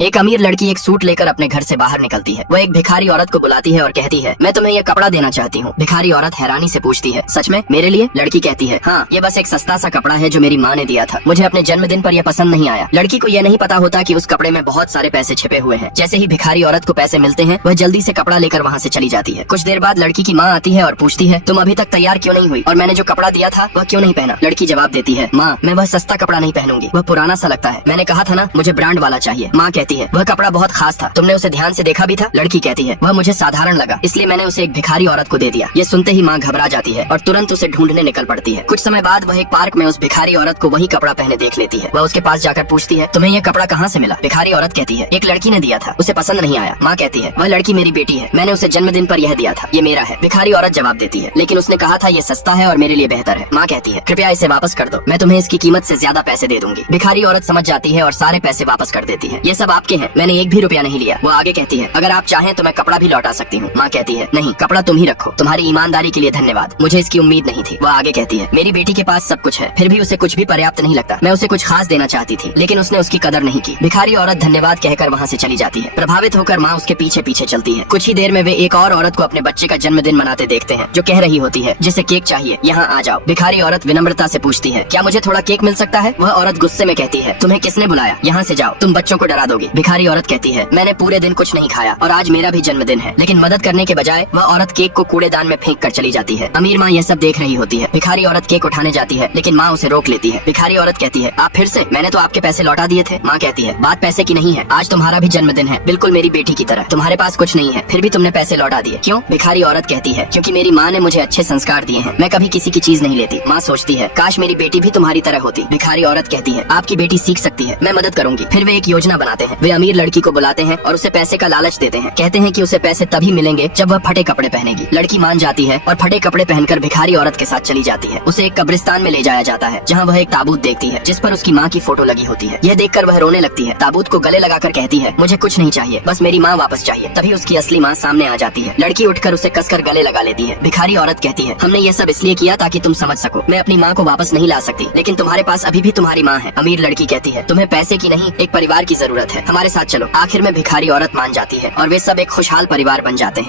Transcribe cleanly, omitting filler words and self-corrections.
एक अमीर लड़की एक सूट लेकर अपने घर से बाहर निकलती है। वह एक भिखारी औरत को बुलाती है और कहती है, मैं तुम्हें यह कपड़ा देना चाहती हूँ। भिखारी औरत हैरानी से पूछती है, सच में मेरे लिए? लड़की कहती है, हाँ, ये बस एक सस्ता सा कपड़ा है जो मेरी माँ ने दिया था। मुझे अपने जन्मदिन पर यह पसंद नहीं आया। लड़की को यह नहीं पता होता कि उस कपड़े में बहुत सारे पैसे छिपे हुए हैं। जैसे ही भिखारी औरत को पैसे मिलते हैं, वह जल्दी से कपड़ा लेकर वहाँ से चली जाती है। कुछ देर बाद लड़की की माँ आती है और पूछती है, तुम अभी तक तैयार क्यों नहीं हुई और मैंने जो कपड़ा दिया था वह क्यों नहीं पहना? लड़की जवाब देती है, माँ, मैं वह सस्ता कपड़ा नहीं पहनूंगी, वह पुराना सा लगता है। मैंने कहा था ना, मुझे ब्रांड वाला चाहिए। माँ कहती है, वह कपड़ा बहुत खास था, तुमने उसे ध्यान से देखा भी था? लड़की कहती है, वह मुझे साधारण लगा, इसलिए मैंने उसे एक भिखारी औरत को दे दिया। ये सुनते ही माँ घबरा जाती है और तुरंत उसे ढूंढने निकल पड़ती है। कुछ समय बाद वह एक पार्क में उस भिखारी औरत को वही कपड़ा पहने देख लेती है। वह उसके पास जाकर पूछती है, तुम्हें यह कपड़ा कहाँ से मिला? भिखारी औरत कहती है, एक लड़की ने दिया था, उसे पसंद नहीं आया। माँ कहती है, वह लड़की मेरी बेटी है, मैंने उसे जन्मदिन पर यह दिया था, ये मेरा है। भिखारी औरत जवाब देती है, लेकिन उसने कहा था ये सस्ता है और मेरे लिए बेहतर है। माँ कहती है, कृपया इसे वापस कर दो, मैं तुम्हें इसकी कीमत से ज्यादा पैसे दे दूंगी। भिखारी औरत समझ जाती है और सारे पैसे वापस कर देती है। ये सब आपके हैं, मैंने एक भी रुपया नहीं लिया। वो आगे कहती है, अगर आप चाहें तो मैं कपड़ा भी लौटा सकती हूँ। माँ कहती है, नहीं, कपड़ा तुम ही रखो, तुम्हारी ईमानदारी के लिए धन्यवाद, मुझे इसकी उम्मीद नहीं थी। वह आगे कहती है, मेरी बेटी के पास सब कुछ है, फिर भी उसे कुछ भी पर्याप्त नहीं लगता। मैं उसे कुछ खास देना चाहती थी, लेकिन उसने उसकी कदर नहीं की। भिखारी औरत धन्यवाद कहकर वहाँ से चली जाती है। प्रभावित होकर माँ उसके पीछे पीछे चलती है। कुछ ही देर में वे एक और औरत को अपने बच्चे का जन्मदिन मनाते देखते हैं, जो कह रही होती है, जिसे केक चाहिए, यहाँ आ जाओ। भिखारी औरत विनम्रता से पूछती है, क्या मुझे थोड़ा केक मिल सकता है? वह औरत गुस्से में कहती है, तुम्हें किसने बुलाया? यहाँ से जाओ, तुम बच्चों को डरा दोगे। भिखारी औरत कहती है, मैंने पूरे दिन कुछ नहीं खाया और आज मेरा भी जन्मदिन है। लेकिन मदद करने के बजाय वह औरत केक को कूड़ेदान में फेंक कर चली जाती है। अमीर माँ यह सब देख रही होती है। भिखारी औरत केक उठाने जाती है, लेकिन माँ उसे रोक लेती है। भिखारी औरत कहती है, आप फिर से? मैंने तो आपके पैसे लौटा दिए थे। माँ कहती है, बात पैसे की नहीं है, आज तुम्हारा भी जन्मदिन है, बिल्कुल मेरी बेटी की तरह। तुम्हारे पास कुछ नहीं है, फिर भी तुमने पैसे लौटा दिए, क्यों? भिखारी औरत कहती है, क्योंकि मेरी माँ ने मुझे अच्छे संस्कार दिए हैं, मैं कभी किसी की चीज नहीं लेती। माँ सोचती है, काश मेरी बेटी भी तुम्हारी तरह होती। भिखारी औरत कहती है, आपकी बेटी सीख सकती है, मैं मदद करूंगी। फिर वे एक योजना बनाते हैं। वे अमीर लड़की को बुलाते हैं और उसे पैसे का लालच देते हैं। कहते हैं कि उसे पैसे तभी मिलेंगे जब वह फटे कपड़े पहनेगी। लड़की मान जाती है और फटे कपड़े पहनकर भिखारी औरत के साथ चली जाती है। उसे एक कब्रिस्तान में ले जाया जाता है, जहाँ वह एक ताबूत देखती है जिस पर उसकी माँ की फोटो लगी होती है। यह देखकर वह रोने लगती है। ताबूत को गले लगाकर कहती है, मुझे कुछ नहीं चाहिए, बस मेरी माँ वापस चाहिए। तभी उसकी असली माँ सामने आ जाती है। लड़की उठकर उसे कसकर गले लगा लेती है। भिखारी औरत कहती है, हमने ये सब इसलिए किया ताकि तुम समझ सको। मैं अपनी माँ को वापस नहीं ला सकती, लेकिन तुम्हारे पास अभी भी तुम्हारी माँ है। अमीर लड़की कहती है, तुम्हें पैसे की नहीं, एक परिवार की जरूरत है, हमारे साथ चलो। आखिर में भिखारी औरत मान जाती है और वे सब एक खुशहाल परिवार बन जाते हैं।